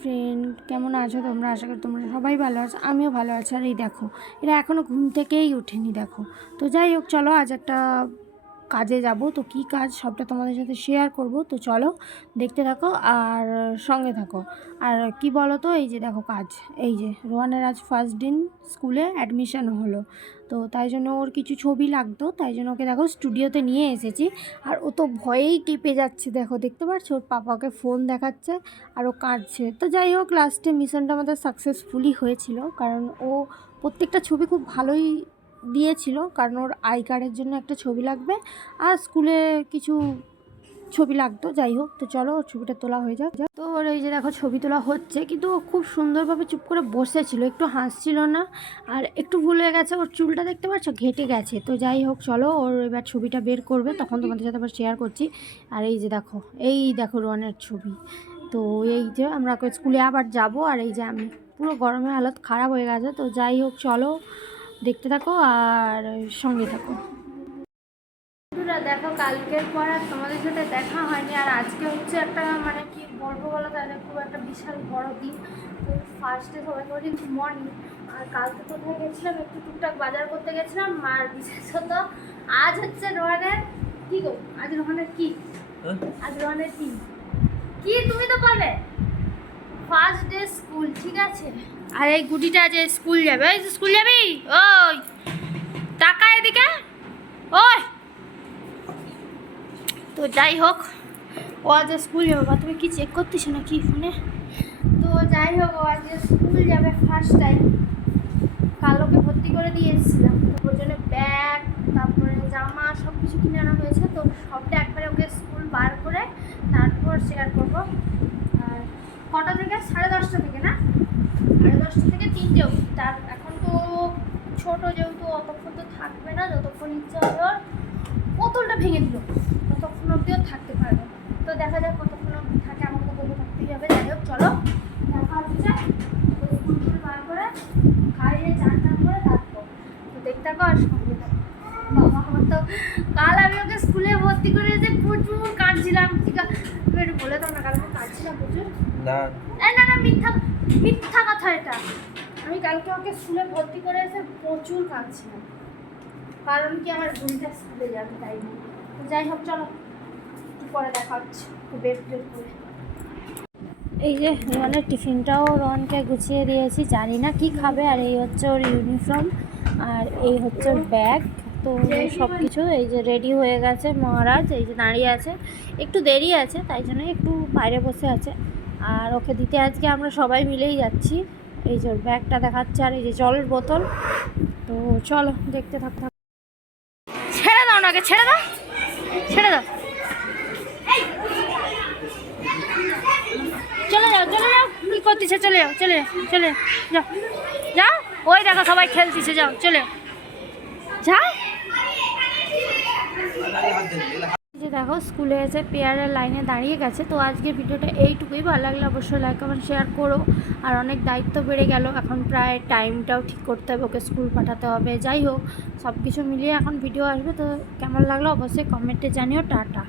Friend, কেমন আছো তোমরা? আশা করি তোমরা সবাই ভালো আছো, আমিও ভালো আছি। আর এই দেখো, এরা এখনও ঘুম থেকেই ওঠেনি দেখো। তো যাই হোক, চলো আজ একটা কাজে যাব। তো কি কাজ সবটা তোমাদের সাথে শেয়ার করব। তো চলো দেখতে থাকো আর সঙ্গে থাকো। আর কি বলো তো, এই যে দেখো কাজ, এই যে রোহানের আজ ফার্স্ট দিন স্কুলে অ্যাডমিশন হলো। তো তাই জন্য ওর কিছু ছবি লাগতো, তাই জন্য ওকে দেখো স্টুডিওতে নিয়ে এসেছি। আর ও তো ভয়েই কেঁপে যাচ্ছে, দেখো দেখতে পাচ্ছ, ওর পাপাকে ফোন দেখাচ্ছে আর ও কাঁদছে। তো যাই হোক, লাস্টে মিশনটা আমাদের সাকসেসফুলি হয়েছিল, কারণ ও প্রত্যেকটা ছবি খুব ভালোই দিয়েছিল। কারণ ওর আই কার্ডের জন্য একটা ছবি লাগবে আর স্কুলে কিছু ছবি লাগতো। যাই হোক, তো চলো ওর ছবিটা তোলা হয়ে যাক। তো ওর এই যে দেখো ছবি তোলা হচ্ছে, কিন্তু ও খুব সুন্দরভাবে চুপ করে বসেছিল, একটু হাসছিল না। আর একটু ভুল হয়ে গেছে, ওর চুলটা দেখতে পাচ্ছ ঘেটে গেছে। তো যাই হোক, চলো ওর এবার ছবিটা বের করবে, তখন তোমাদের সাথে আবার শেয়ার করছি। আর এই যে দেখো, এই দেখো রোয়ানের ছবি। তো এই যে আমরা স্কুলে আবার যাব। আর এই যে আমি পুরো গরমে হালত খারাপ হয়ে গেছে। তো যাই হোক, চলো দেখতে থাকো আর সঙ্গে থাকো। দেখো, কালকের পর আর তোমাদের সাথে দেখা হয়নি। আর আজকে হচ্ছে একটা মানে কি বলবো বলো, তাহলে খুব একটা বিশাল বড় দিন। তো ফার্স্টে সবাই বলি গুড মর্নিং। আর কালকে কোথায় গেছিলাম, একটু টুকটাক বাজার করতে গেছিলাম। আর বিশেষত আজ হচ্ছে রোহানের কি গো, আজ রোহানের কি, আজ রোহানের কি কি তুমি তো বলবে ফার্স্ট ডে স্কুল, ঠিক আছে। আর এই গুটিটা যে স্কুল যাবে, ওই স্কুল যাবি, ওই টাকা এদিকে, ওই। তো যাই হোক, ও আজ স্কুল যাবে। বা তুমি কি চেক করতেছ না কি ফোনে? তো যাই হোক, ও আজ স্কুল যাবে ফার্স্ট টাইম। কালোকে ভর্তি করে দিয়ে এসেছিলাম, তো ওর জন্য ব্যাগ, তারপরে জামা সব কিছু কিনে আনা হয়েছে। তো সবটা একবারে ওকে স্কুল বার করে তারপর শেয়ার করবো। আর কটা থেকে? 10:30 থেকে না, 10:30 থেকে 3টে অবধি। তার এখন তো ছোটো, যেহেতু অতক্ষণ তো থাকবে না, যতক্ষণ ইচ্ছা হবে ওর বোতলটা ভেঙে দিল, ততক্ষণ অবধিও থাকতে পারবে। তো দেখা যাক কতক্ষণ অবধি থাকে, আমাকে বলতে থাকতেই হবে। যাই হোক, চলো দেখা হচ্ছে স্কুল বার করে খাইয়ে চান টান করে তারপর। তো দেখতে থাকো আর সঙ্গে থাকো। বাবা, আমার তো কাল আমি ওকে স্কুলে ভর্তি করে এসে প্রচুর কাঁদছিলাম। ঠিক আছে, তুমি একটু বলে দাও না, কাল আমি কাঁদছিলাম প্রচুর। না না, মিথ্যা মিথ্যা কথা এটা। আমি কালকে ওকে স্কুলে ভর্তি করে এসে প্রচুর কাঁদছিলাম, কারণ কি আমার বোনটা স্কুলে যাবে, তাই না। তো যাই হোক, চলো পরে দেখা হচ্ছে। তো বেড করে এই যে রোহানের টিফিনটাও রোহানকে গুছিয়ে দিয়েছি, জানি না কি খাবে। আর এই হচ্ছে ওর ইউনিফর্ম, আর এই হচ্ছে ওর ব্যাগ। তো সব কিছু এই যে রেডি হয়ে গেছে। মহারাজ এই যে দাঁড়িয়ে আছে, একটু দেরি আছে, তাই জন্য একটু বাইরে বসে আছে। আর ওকে দিতে আজকে আমরা সবাই মিলেই যাচ্ছি। এই যে ওর ব্যাগটা দেখাচ্ছে, আর এই যে জলের বোতল। তো চলো দেখতে থাকতে। ছেড়ে দাও না, ছেড়ে দাও, ছেড়ে দাও, চলে যাও চলে যাও। কি করতেছে? চলে যাও চলে যাও চলে যাও যাও। ওই দেখো সবাই খেলতেছে, যাও চলে যাও। যে দেখো স্কুলে এসে পেয়ারের লাইনে দাঁড়িয়ে গেছে। তো আজকের ভিডিওটা এইটুকুই। ভালো লাগলে অবশ্যই লাইক কমেন্ট শেয়ার করো। আর অনেক দায়িত্ব বেড়ে গেল, এখন প্রায় টাইমটাও ঠিক করতে হবে, ওকে স্কুল পাঠাতে হবে। যাই হোক, সব কিছু মিলিয়ে এখন ভিডিও আসবে। তো কেমন লাগলো অবশ্যই কমেন্টে জানিও। টাটা।